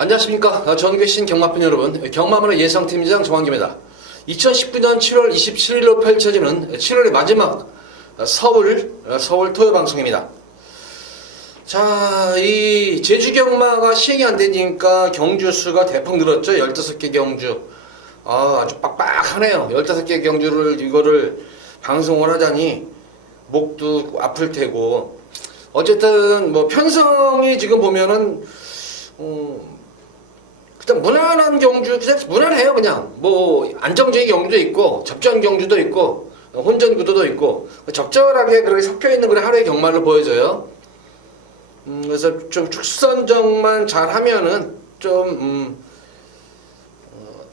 안녕하십니까. 전국의 경마팬 여러분, 경마문의 예상팀장 정환기입니다. 2019년 7월 27일로 펼쳐지는 7월의 마지막 서울 토요 방송입니다. 자, 이 제주 경마가 시행이 안 되니까 경주 수가 대폭 늘었죠. 15개 경주. 아주 빡빡하네요. 15개 경주를 이거를 방송을 하자니 목도 아플 테고. 어쨌든 뭐 편성이 지금 보면은 그냥 무난한 경주, 그냥 무난해요. 그냥 뭐 안정적인 경주도 있고 접전 경주도 있고 혼전 구도도 있고 적절하게 그렇게 섞여 있는 그런 하루의 경마를 보여줘요. 그래서 좀 축선정만 잘 하면은 좀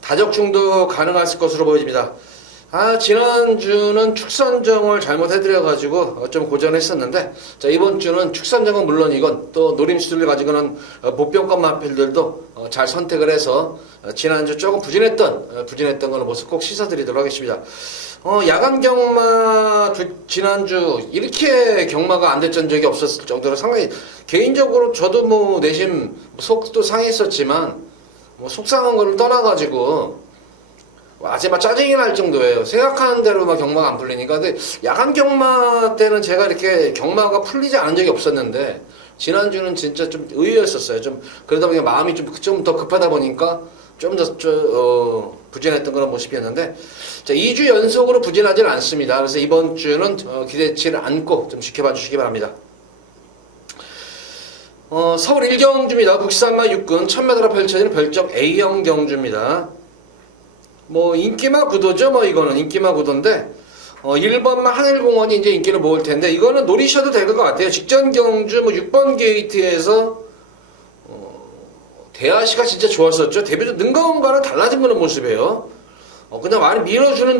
다적중도 가능할 것으로 보여집니다. 지난주는 축선정을 잘못해드려가지고 좀 고전했었는데, 자, 이번 주는 축선정은 물론이건 또 노림수를 가지고는 보병권 마필들도 잘 선택을 해서 지난주 조금 부진했던 거는 모습 꼭 씻어드리도록 하겠습니다. 야간 경마 지난주 이렇게 경마가 안 됐던 적이 없었을 정도로 상당히 개인적으로 저도 뭐 내심 속도 상했었지만 뭐 속상한 거를 떠나가지고 아직 막 짜증이 날 정도예요. 생각하는 대로 막 경마가 안 풀리니까. 근데 야간 경마 때는 제가 이렇게 경마가 풀리지 않은 적이 없었는데 지난주는 진짜 좀 의외였었어요. 좀 그러다 보니까 마음이 좀 더 급하다 보니까 좀 더 부진했던 그런 모습이었는데, 자, 2주 연속으로 부진하지는 않습니다. 그래서 이번 주는 기대치를 안고 좀 지켜봐 주시기 바랍니다. 서울 1경주입니다. 국산마 6군 1000m로 펼쳐지는 별적 A형 경주입니다. 뭐 인기마 구도죠. 뭐 이거는 인기마 구도인데 1번만 하늘공원이 이제 인기를 모을 텐데 이거는 노리셔도 될 것 같아요. 직전 경주 뭐 6번 게이트에서 대하시가 진짜 좋았었죠. 데뷔도 능가원과는 달라진 그런 모습이에요. 그냥 많이 밀어주는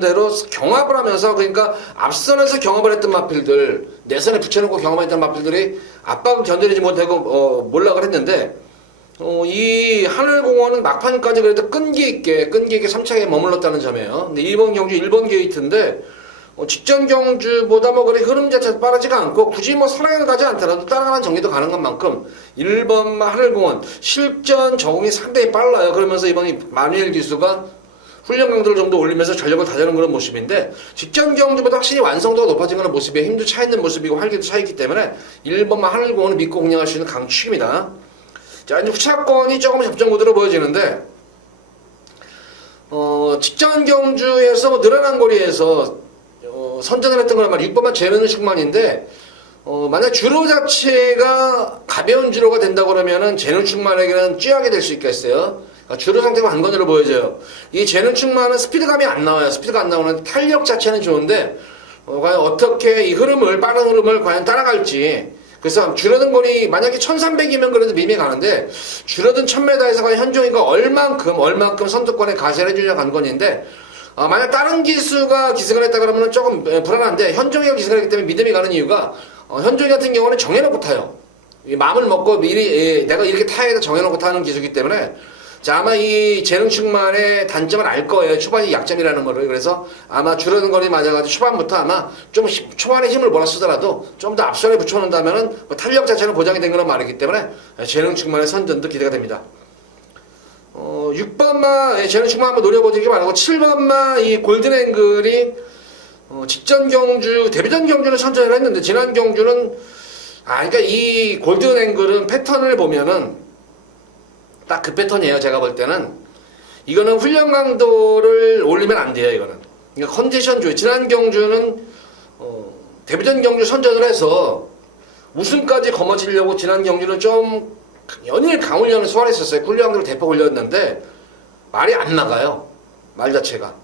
대로 경합을 하면서, 그러니까 앞선에서 경합을 했던 마필들, 내선에 붙여놓고 경합했던 마필들이 압박을 견디지 못하고 몰락을 했는데, 이 하늘공원은 막판까지 그래도 끈기 있게 3차에 머물렀다는 점이에요. 근데 이번 경주 1번 게이트인데, 직전 경주보다 뭐 그래 흐름 자체가 빠르지가 않고 굳이 뭐 선행을 가지 않더라도 따라가는 정리도 가능한 만큼 1번마 하늘공원 실전 적응이 상당히 빨라요. 그러면서 이번 마누엘 기수가 훈련 강도를 좀 더 올리면서 전력을 다지는 그런 모습인데, 직전 경주보다 확실히 완성도가 높아진 그런 모습이에요. 힘도 차 있는 모습이고 활기도 차 있기 때문에 1번마 하늘공원을 믿고 공략할 수 있는 강축입니다. 자, 이제 후차권이 조금 접전 구도로 보여지는데, 직전 경주에서 뭐 늘어난 거리에서 선전을 했던 거란 말이에요. 6번만 재면은 충만인데, 만약 주로 자체가 가벼운 주로가 된다 그러면은 재능 충만에게는 쥐하게 될 수 있겠어요. 그러니까 주로 상태가 관건으로 보여져요. 이 재능 충만은 스피드감이 안 나와요. 스피드가 안 나오는 탄력 자체는 좋은데, 과연 어떻게 이 빠른 흐름을 과연 따라갈지. 그래서 줄어든 거리, 만약에 1300이면 그래도 미미에 가는데, 줄어든 1000m에서 과연 현종이가 얼만큼 선두권에 가세를 해주냐 관건인데, 만약 다른 기수가 기승을 했다 그러면 조금 불안한데, 현종이가 기승을 했기 때문에 믿음이 가는 이유가, 현종이 같은 경우는 정해놓고 타요. 마음을 먹고 미리, 내가 이렇게 타야겠다 정해놓고 타는 기수이기 때문에, 자, 아마 이 재능 충만의 단점을 알 거예요. 초반이 약점이라는 거를. 그래서 아마 줄어든 거리 맞아가지고 초반부터 아마 좀 초반에 힘을 몰아쓰더라도 좀 더 앞선에 붙여놓는다면은 탄력 자체는 보장이 된 거는 말이기 때문에 재능 충만의 선전도 기대가 됩니다. 6번마 재능 충만 한번 노려보기 바라고, 7번마 이 골든앵글이 직전 경주, 데뷔전 경주는 선전을 했는데 지난 경주는 그러니까 이 골든앵글은 패턴을 보면은 딱 그 패턴이에요. 제가 볼 때는 이거는 훈련 강도를 올리면 안 돼요. 이거는 그러니까 컨디션 조율. 지난 경주는 데뷔전 경주 선전을 해서 우승까지 거머쥐려고 지난 경주는 좀 연일 강훈련을 소화했었어요. 훈련 강도를 대폭 올렸는데 말이 안 나가요. 말 자체가.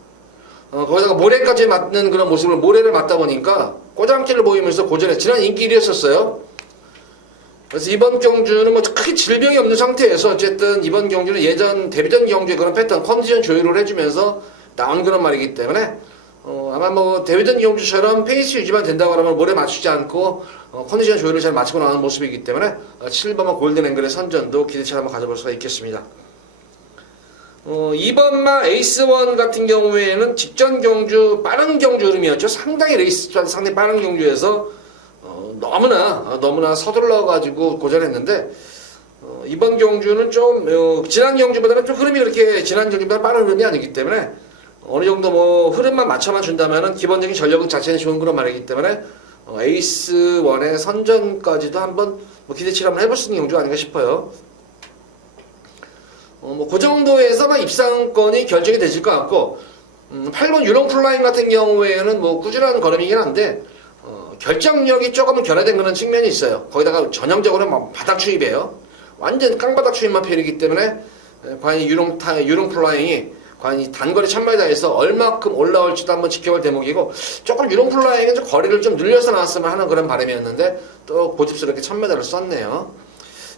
거기다가 모래까지 맞는 그런 모습을, 모래를 맞다 보니까 꼬장기를 보이면서 고전에 지난 인기 1위였었어요. 그래서 이번 경주는 뭐 크게 질병이 없는 상태에서 어쨌든 이번 경주는 예전 데뷔전 경주의 그런 패턴 컨디션 조율을 해주면서 나온 그런 말이기 때문에 아마 뭐 데뷔전 경주처럼 페이스 유지만 된다고 하면 모래 맞추지 않고 컨디션 조율을 잘 맞추고 나오는 모습이기 때문에 7번마 골든앵글의 선전도 기대치를 한번 가져볼 수가 있겠습니다. 2번마 에이스1 같은 경우에는 직전 경주 빠른 경주 흐름이었죠. 상당히 레이스 상당히 빠른 경주에서 너무나 서둘러 가지고 고전했는데 이번 경주는 좀 지난 경주보다는 좀 흐름이 그렇게 지난 경주보다 빠른 흐름이 아니기 때문에 어느 정도 뭐 흐름만 맞춰만 준다면은 기본적인 전력 자체는 좋은 그런 말이기 때문에 에이스 1의 선전까지도 한번 뭐 기대치를 한번 해볼 수 있는 경주가 아닌가 싶어요. 뭐 그 정도에서만 입상권이 결정이 되질 것 같고 8번 유롱 플라잉 같은 경우에는 뭐 꾸준한 걸음이긴 한데 결정력이 조금은 결여된 그런 측면이 있어요. 거기다가 전형적으로 막 바닥 추입이에요. 완전 깡바닥 추입 마필이기 때문에 과연 유롱 플라잉이 과연 이 단거리 1000m에서 얼마큼 올라올지도 한번 지켜볼 대목이고, 조금 유롱 플라잉은 좀 거리를 좀 늘려서 나왔으면 하는 그런 바람이었는데 또 고집스럽게 1000m를 썼네요.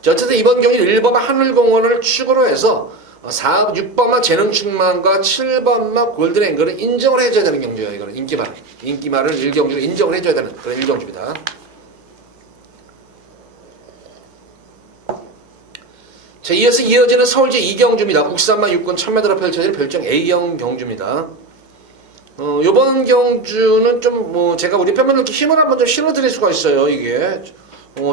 자, 어쨌든 이번 경기 1번마 하늘공원을 축으로 해서 6번마 재능충만과 7번마 골든앵글을 인정을 해줘야 되는 경주예요. 이거는 인기말을 1경주로 인정을 해줘야 되는 그런 1경주입니다. 자, 이어서 이어지는 서울제 2경주입니다. 국산마 6권 1000m로 펼쳐지는 별정 A형 경주입니다. 요번 경주는 좀 뭐 제가 우리 팬분들께 힘을 한번 좀 실어드릴 수가 있어요. 이게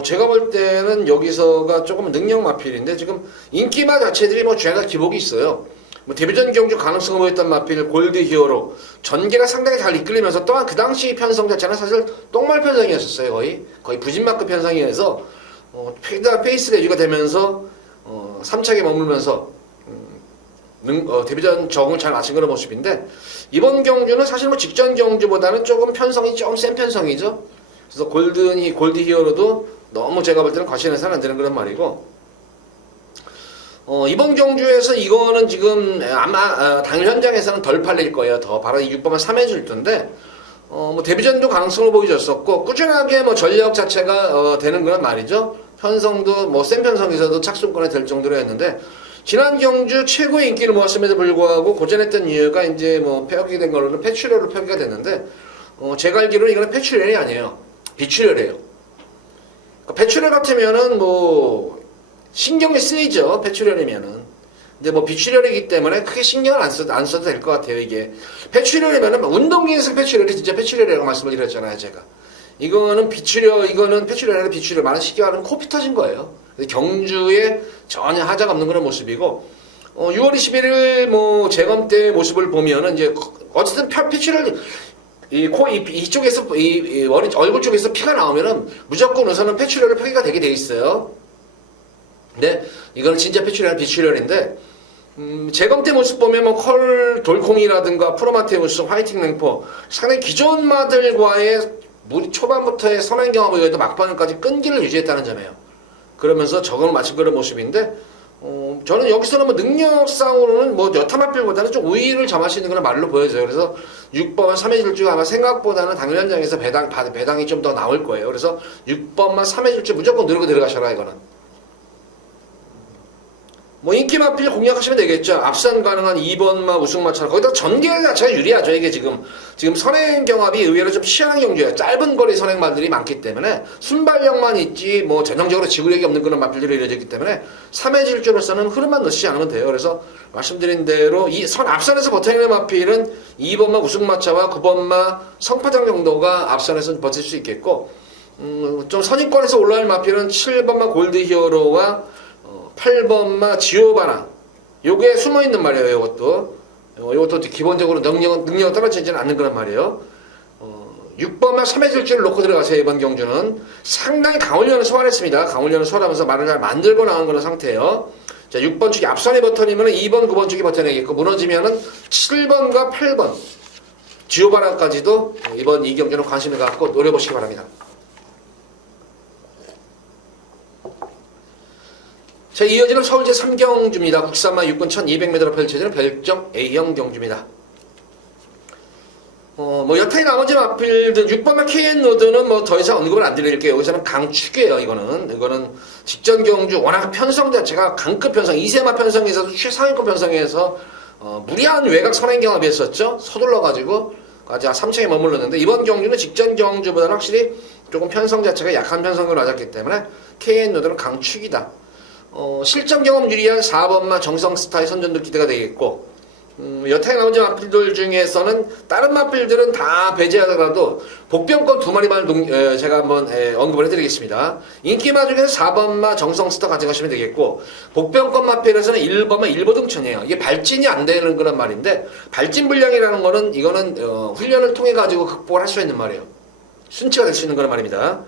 제가 볼 때는 여기서가 조금 능력 마필인데, 지금 인기마 자체들이 뭐 죄가 기복이 있어요. 뭐 데뷔전 경주 가능성을 보였던 마필 골드 히어로 전개가 상당히 잘 이끌리면서, 또한 그 당시 편성 자체는 사실 똥말 편성이었었어요. 거의 부진마크 편성이어서 페이스가 유지가 되면서 3차게 머물면서 데뷔전 적응을 잘 마친 그런 모습인데, 이번 경주는 사실 뭐 직전 경주보다는 조금 편성이 좀 센 편성이죠. 그래서 골드 히어로도 너무 제가 볼 때는 과신해서는 안 되는 그런 말이고, 이번 경주에서 이거는 지금 아마 당일 현장에서는 덜 팔릴 거예요. 더 바로 6번만 3회 줄던데, 뭐 데뷔전도 가능성을 보여줬었고, 꾸준하게 뭐 전력 자체가 되는 그런 말이죠. 편성도 뭐 센 편성에서도 착순권에 될 정도로 했는데, 지난 경주 최고의 인기를 모았음에도 불구하고 고전했던 이유가 이제 뭐 폐역이 된 걸로는 폐출혈로 표기가 됐는데, 제가 알기로는 이거는 폐출혈이 아니에요. 비출혈이에요. 그러니까 폐출혈 같으면은 뭐 신경이 쓰이죠. 폐출혈이면은. 근데 뭐 비출혈이기 때문에 크게 신경을 안 써도 될 것 같아요. 이게 폐출혈이면은 운동기에서 폐출혈이 진짜 폐출혈이라고 말씀을 드렸잖아요. 제가. 이거는 이거는 폐출혈이 아니라 비출혈. 많은 쉽게 말하면 코피 터진 거예요. 경주에 전혀 하자가 없는 그런 모습이고, 6월 21일 뭐 재검 때 모습을 보면은 이제 어쨌든 폐출혈 이쪽에서 얼굴 쪽에서 피가 나오면은 무조건 우선은 폐출혈을 표기가 되게 돼 있어요. 근데 이거는 진짜 폐출혈 비출혈인데, 재검 때 모습 보면 뭐 돌콩이라든가 프로마테우스, 화이팅 랭포 상당히 기존 마들과의 초반부터의 선행 경험에 의해도 막판까지 끈기를 유지했다는 점이에요. 그러면서 적응을 마친 그런 모습인데, 저는 여기서는 뭐 능력상으로는 뭐 여타마필보다는 좀 우위를 점할 수 있는 그런 말로 보여져요. 그래서 6번만 3회 질주 아마 생각보다는 당일 현장에서 배당이 좀 더 나올 거예요. 그래서 6번만 3회 질주 무조건 누르고 들어가셔라, 이거는. 뭐 인기 마필 공략하시면 되겠죠. 앞선 가능한 2번마 우승마처럼 거기다 전개 자체가 유리하죠. 이게 지금 선행 경합이 의외로 좀 치열한 경주예요. 짧은 거리 선행마들이 많기 때문에 순발력만 있지 뭐 전형적으로 지구력이 없는 그런 마필들이 이루어졌기 때문에 3회 질주로서는 흐름만 놓치지 않으면 돼요. 그래서 말씀드린 대로 이 앞선에서 버텨내는 마필은 2번마 우승마차와 9번마 성파장 정도가 앞선에서 버틸 수 있겠고, 좀 선입권에서 올라올 마필은 7번마 골드 히어로와 8번마 지오바나, 요게 숨어있는 말이에요. 요것도 기본적으로 능력은 떨어지지는 않는 그런 말이에요. 6번마 3회 질주를 놓고 들어가세요. 이번 경주는 상당히 강훈련을 소화했습니다. 강훈련을 소화하면서 말을 잘 만들고 나온 그런 상태예요. 자, 6번 축이 앞선에 버텨내면 2번, 9번 축이 버텨내겠고, 무너지면은 7번과 8번 지오바나까지도 이번 이 경주는 관심을 갖고 노려보시기 바랍니다. 자, 이어지는 서울제 3경주입니다. 국산마 6권 1200m로 펼쳐지는 별정 A형 경주입니다. 뭐 여타의 나머지 마필들 6번마 KN로드는 뭐 더 이상 언급을 안 드릴게요. 여기서는 강축이에요. 이거는 직전 경주 워낙 편성 자체가 강급 편성, 2세마 편성에서도 최상위권 편성에서 무리한 외곽 선행 경험이 했었죠. 서둘러가지고 아직 3차에 머물렀는데, 이번 경주는 직전 경주보다는 확실히 조금 편성 자체가 약한 편성으로 맞았기 때문에 KN로드는 강축이다. 실전 경험 유리한 4번마 정성스타의 선전도 기대가 되겠고, 여타에 나온 마필들 중에서는 다른 마필들은 다 배제하더라도 복병권 두 마리만 제가 한번 언급을 해드리겠습니다. 인기마 중에서 4번마 정성스터 가져가시면 되겠고, 복병권 마필에서는 1번마 일보등천이에요. 이게 발진이 안 되는 그런 말인데, 발진 불량이라는 거는 이거는 훈련을 통해 가지고 극복을 할 수 있는 말이에요. 순치가 될 수 있는 그런 말입니다.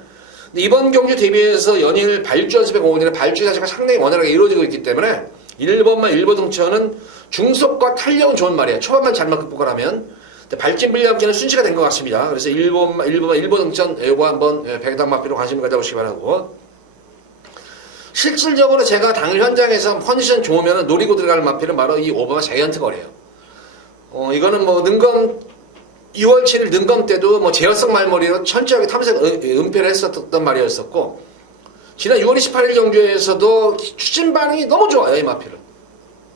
근데 이번 경주 대비해서 연일 발주 연습의 공원이나 발주 자체가 상당히 원활하게 이루어지고 있기 때문에 1번만 일보등천은 중속과 탄력은 좋은 말이에요. 초반만 잘만 극복을 하면. 발진 불량기는 순치가 된 것 같습니다. 그래서 1번만 일보등천 이거 한번 백당 마필로 관심을 가져보시기 바라고. 실질적으로 제가 당일 현장에서 컨디션 좋으면 노리고 들어갈 마필은 바로 이 5번마 자이언트 거래요. 이거는 뭐 능검 6월 7일 능검 때도 뭐 제어성 말머리로 철저하게 탐색 은폐를 했었던 말이었었고, 지난 6월 28일 경주에서도 추진 반응이 너무 좋아요, 이 마필은.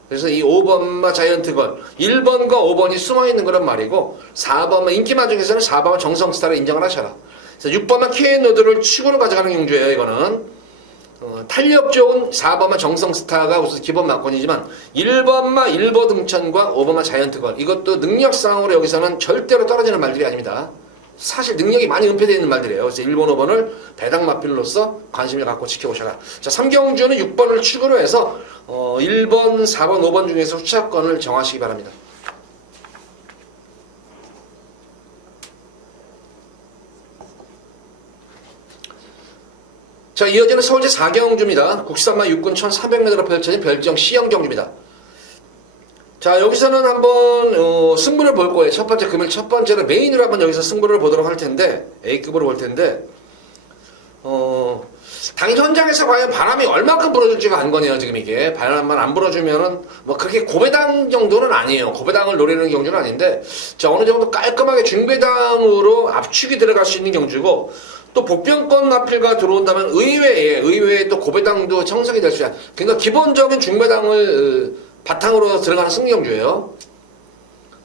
그래서 이 5번마 자이언트건 1번과 5번이 숨어있는 그런 말이고, 4번마 인기마 중에서는 4번마 정성스타를 인정을 하셔라. 그래서 6번마 KN노드를 축으로 가져가는 경주예요. 이거는 탄력 좋은 4번마 정성스타가 우선 기본 막건이지만 1번마 일보등천과 5번마 자이언트건, 이것도 능력상으로 여기서는 절대로 떨어지는 말들이 아닙니다. 사실 능력이 많이 은폐되어 있는 말들이에요. 그래서 1번, 5번을 배당 마필로서 관심을 갖고 지켜보셔라. 자, 3경주는 6번을 축으로 해서 1번, 4번, 5번 중에서 후차권을 정하시기 바랍니다. 자, 이어지는 서울제 4경주입니다. 국산마 육군 1300m로 펼쳐진 별정 C형 경주입니다. 자, 여기서는 한번 승부를 볼 거예요. 첫 번째, 금일 첫 번째로 메인으로 한번 여기서 승부를 보도록 할 텐데, A급으로 볼 텐데, 당일 현장에서 과연 바람이 얼마큼 불어줄지가 안 거네요. 지금 이게 바람만 안 불어주면은 뭐 그렇게 고배당 정도는 아니에요. 고배당을 노리는 경주는 아닌데, 자, 어느 정도 깔끔하게 중배당으로 압축이 들어갈 수 있는 경주고, 또 복병권 마필가 들어온다면 의외에 또 고배당도 형성이 될 수 있어요. 그러니까 기본적인 중배당을 바탕으로 들어가는 승경주예요.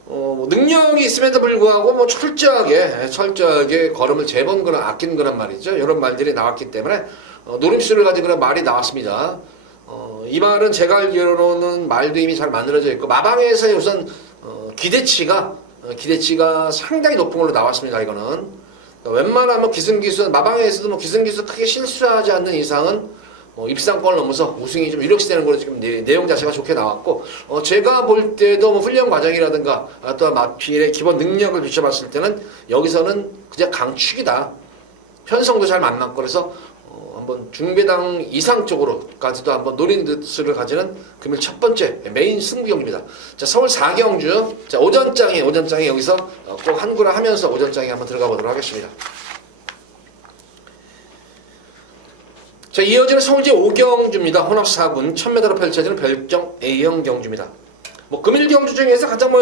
능력이 있음에도 불구하고 뭐 철저하게 걸음을 재본 거나 아낀 거란 말이죠. 이런 말들이 나왔기 때문에 노림수를 가진 그런 말이 나왔습니다. 이 말은 제가 알기로는 말도 이미 잘 만들어져 있고, 마방에서의 우선 기대치가 상당히 높은 걸로 나왔습니다. 이거는 웬만하면 기승기수, 마방에서도 뭐 기승기수 크게 실수하지 않는 이상은 입상권을 넘어서 우승이 좀 유력시 되는 걸로 지금 내용 자체가 좋게 나왔고, 제가 볼 때도 뭐 훈련 과정이라든가 또 마필의 기본 능력을 비춰봤을 때는 여기서는 그냥 강축이다. 편성도 잘 만났고, 그래서 한번 중배당 이상 쪽으로까지도 한번 노린듯을 가지는 금일 첫 번째 메인 승부 경기입니다. 자, 서울 4경주. 자, 오전장에 여기서 꼭 한구라 하면서 오전장에 한번 들어가 보도록 하겠습니다. 자, 이어지는 서울제 5경주입니다. 혼합 4군 1000m로 펼쳐지는 별정 A형 경주입니다. 뭐 금일 경주 중에서 가장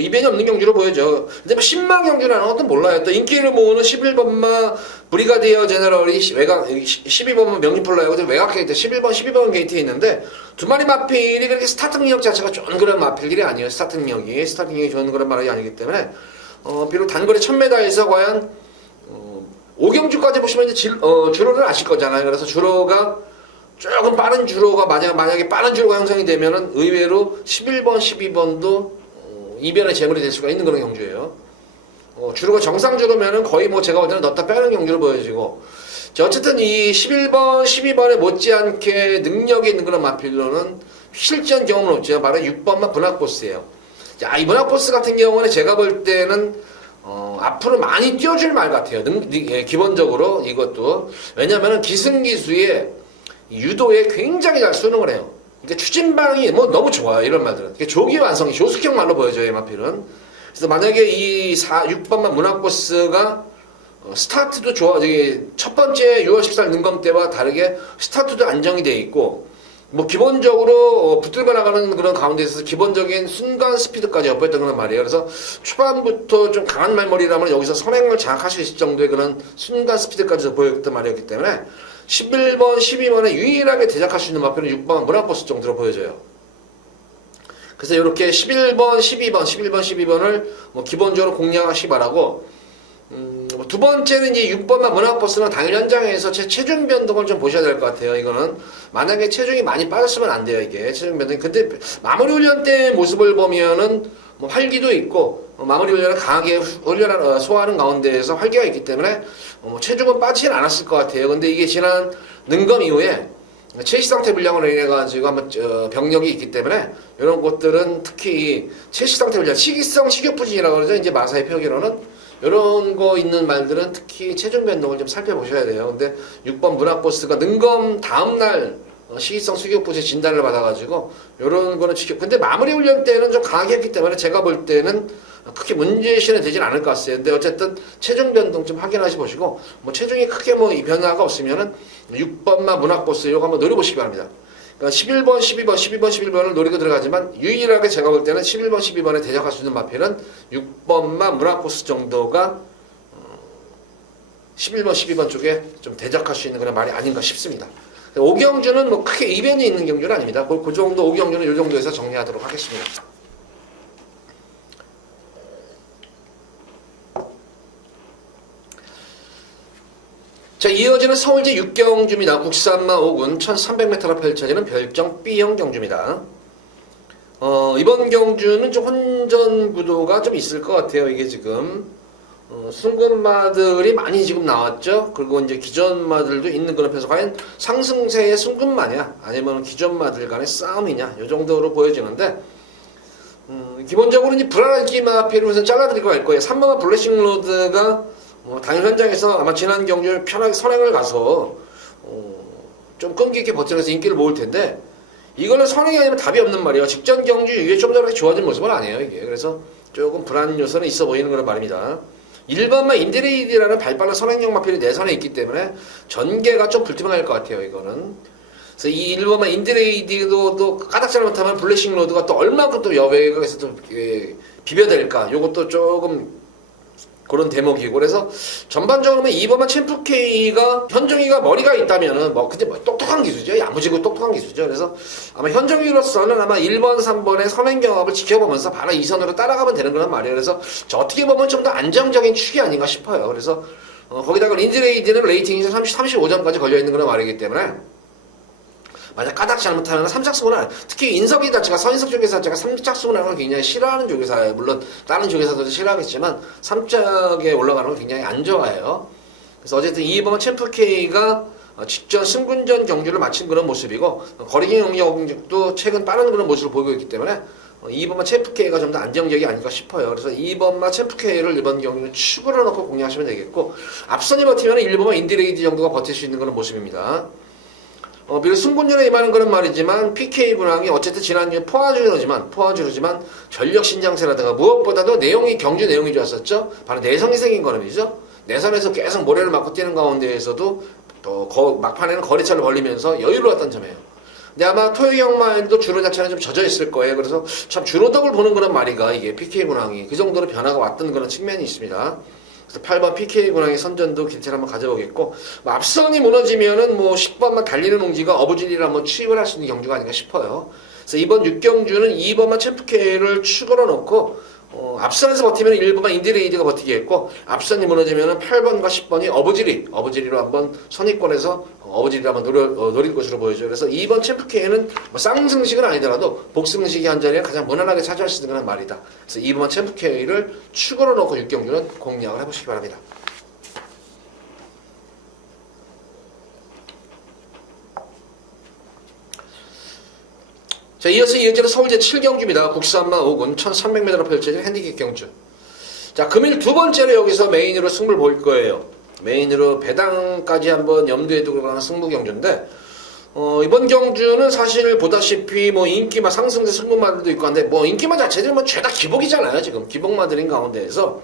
이변이 없는 경주로 보여져. 근데 뭐 신망 경주라는 것도 몰라요. 또 인기를 모으는 11번마 브리가디어 제너럴이 12번마 명리폴라이고 외곽 게이트 12번 게이트에 있는데, 두 마리 마필이 그렇게 스타트 능력 자체가 좋은 그런 마필들이 아니에요. 스타트 능력이 좋은 그런 말이 아니기 때문에 비록 단거리 1000m에서 과연 5경주까지 보시면 이제 주로를 아실 거잖아요. 그래서 주로가 조금 빠른 주로가 만약에 빠른 주로가 형성이 되면은 의외로 11번, 12번도 이변의 제물이 될 수가 있는 그런 경주예요. 주로가 정상 주로면은 거의 뭐 제가 볼 때는 넣었다 빼는 경주로 보여지고, 자, 어쨌든 이 11번, 12번에 못지않게 능력이 있는 그런 마필로는 실전 경험은 없지만 바로 6번만 분학보스예요. 자, 이 분학보스 같은 경우는 제가 볼 때는 앞으로 많이 뛰어줄 말 같아요. 기본적으로 이것도. 왜냐면은 기승기수의 유도에 굉장히 잘 수능을 해요. 그러니까 추진방이 뭐 너무 좋아요. 이런 말들은. 조기 완성이 조숙형 말로 보여져요. 마필은. 그래서 만약에 이 6번만 문학보스가 스타트도 좋아. 첫 번째 6월 14일 능검 때와 다르게 스타트도 안정이 돼 있고, 뭐 기본적으로 붙들고 나가는 그런 가운데 있어서 기본적인 순간 스피드까지 엿보였던 그런 말이에요. 그래서 초반부터 좀 강한 말머리라면 여기서 선행을 장악할 수 있을 정도의 그런 순간 스피드까지 보였던 말이었기 때문에 11번, 12번에 유일하게 대적할 수 있는 마필은 6번 문학보스 정도로 보여져요. 그래서 이렇게 11번, 12번을 뭐 기본적으로 공략하시기 바라고, 두 번째는 이제 6번마 문학버스는 당일 현장에서 제 체중 변동을 좀 보셔야 될 것 같아요. 이거는 만약에 체중이 많이 빠졌으면 안 돼요. 이게 체중 변동. 근데 마무리 훈련 때 모습을 보면은 뭐 활기도 있고 마무리 훈련을 강하게 훈련을 소화하는 가운데에서 활기가 있기 때문에 체중은 빠지진 않았을 것 같아요. 근데 이게 지난 능검 이후에 체시 상태 불량으로 인해 가지고 한번 병력이 있기 때문에 이런 것들은 특히 체시 상태 불량, 식이성 식욕부진이라고 그러죠. 이제 마사의 표기로는 이런 거 있는 말들은 특히 체중 변동을 좀 살펴보셔야 돼요. 근데 6번 문학버스가 능검 다음날 식이성 식욕부진 진단을 받아가지고 이런 거는 지켜. 근데 마무리 훈련 때는 좀 강하게 했기 때문에 제가 볼 때는 크게 문제시는 되진 않을 것 같아요. 근데 어쨌든 체중 변동 좀 확인하시 보시고 뭐 체중이 크게 뭐 변화가 없으면은 6번만 문학버스 이거 한번 노려보시기 바랍니다. 그러니까 11번, 12번, 12번, 11번을 노리고 들어가지만 유일하게 제가 볼 때는 11번, 12번에 대적할 수 있는 마필은 6번만 문학버스 정도가 11번, 12번 쪽에 좀 대적할 수 있는 그런 말이 아닌가 싶습니다. 오경주는 뭐 크게 이변이 있는 경주는 아닙니다. 그 정도 오경주는 이 정도에서 정리하도록 하겠습니다. 자, 이어지는 서울제 6경주입니다. 국산마 5군 1300m로 펼쳐지는 별정 B형 경주입니다. 이번 경주는 좀 혼전 구도가 좀 있을 것 같아요. 이게 지금 순금마들이 많이 지금 나왔죠. 그리고 이제 기존마들도 있는 그런 편에서 과연 상승세의 순금마냐 아니면 기존마들 간의 싸움이냐 이 정도로 보여지는데 기본적으로 이제 불안하기 마피를 우선 잘라드리고 갈 거예요. 3번마 블레싱 로드가 당일 현장에서 아마 지난 경주 편하게 선행을 가서 좀 끈기 있게 버텨내서 인기를 모을 텐데 이거는 선행이 아니면 답이 없는 말이에요. 직전 경주 이게 좀 더 좋아진 모습은 아니에요. 이게 그래서 조금 불안 요소는 있어 보이는 그런 말입니다. 1번마 인디레이디라는 발빠른 선행용 마필이 내선에 있기 때문에 전개가 좀 불투명할 것 같아요. 이거는 그래서 이 1번마 인디레이디도 까닥 잘못하면 블레싱 로드가 또 얼마큼 또 여백에서 좀 비벼댈까 요것도 조금 그런 대목이고 그래서 전반적으로 2번만 챔프 K가 현정이가 머리가 있다면은 근데 똑똑한 기수죠. 야무지고 똑똑한 기수죠. 그래서 아마 현정이로서는 아마 1번, 3번의 선행 경합을 지켜보면서 바로 2선으로 따라가면 되는 그런 말이에요. 그래서 어떻게 보면 좀 더 안정적인 축이 아닌가 싶어요. 그래서 거기다가 린즈레이드는 레이팅이 35점까지 걸려있는 그런 말이기 때문에 만약 까닥 잘못하면 삼착수구나. 특히 인석이 자체가 서인석 조교사 자체가 삼착수구나는 걸 굉장히 싫어하는 조교사예요. 물론 다른 조교사들도 싫어하겠지만 삼착에 올라가는 걸 굉장히 안 좋아해요. 그래서 어쨌든 2번 챔프 K가 직전 승군전 경주를 마친 그런 모습이고 거리기 영역도 최근 빠른 그런 모습을 보이고 있기 때문에 2번마 챔프 K가 좀 더 안정적이 아닐까 싶어요. 그래서 2번마 챔프 K를 이번 경기는 축으로 넣고 공략하시면 되겠고 앞선이 버티면 1번마 인디레이드 정도가 버틸 수 있는 그런 모습입니다. 비록 승군전에 임하는 그런 말이지만 PK 군왕이 어쨌든 지난주에 포화주로지만 전력 신장세라든가 무엇보다도 경주 내용이 좋았었죠. 바로 내성이 생긴 거름이죠. 내선에서 계속 모래를 맞고 뛰는 가운데에서도 또 막판에는 거리차를 벌리면서 여유로웠던 점이에요. 근데 아마 토요형마에도 주로 자체는 좀 젖어 있을 거예요. 그래서 참 주로덕을 보는 그런 말이가 이게 PK 군왕이 그 정도로 변화가 왔던 그런 측면이 있습니다. 그래서 8번 PK 군왕의 선전도 길체를 한번 가져보겠고 앞선이 무너지면은 10번만 달리는 옹지가 어부질이를 한번 취입을 할 수 있는 경주가 아닌가 싶어요. 그래서 이번 6경주는 2번만 챔프 K를 축으로 놓고 앞선에서 버티면 1번만 인디레이드가 버티겠고 앞선이 무너지면 8번과 10번이 어부지리로 한번 선입권에서 어부지리를 한번 노릴 것으로 보여져요. 그래서 2번 챔프 K는 쌍승식은 아니더라도 복승식이 한 자리에 가장 무난하게 차지할 수 있는 그런 말이다. 그래서 2번 챔프 K를 축으로 놓고 6경주는 공략을 해보시기 바랍니다. 자, 이어서 이어지는 서울제 7경주입니다. 국산마 5군 1300m로 펼쳐진 핸디캡 경주. 자, 금일 두 번째로 여기서 메인으로 승부를 볼 거예요. 메인으로 배당까지 한번 염두에 두고 가는 승부 경주인데 이번 경주는 사실 보다시피 인기마 상승세 승부마들도 있고 한데 인기마 자체는 죄다 기복이잖아요. 지금 기복마들인 가운데에서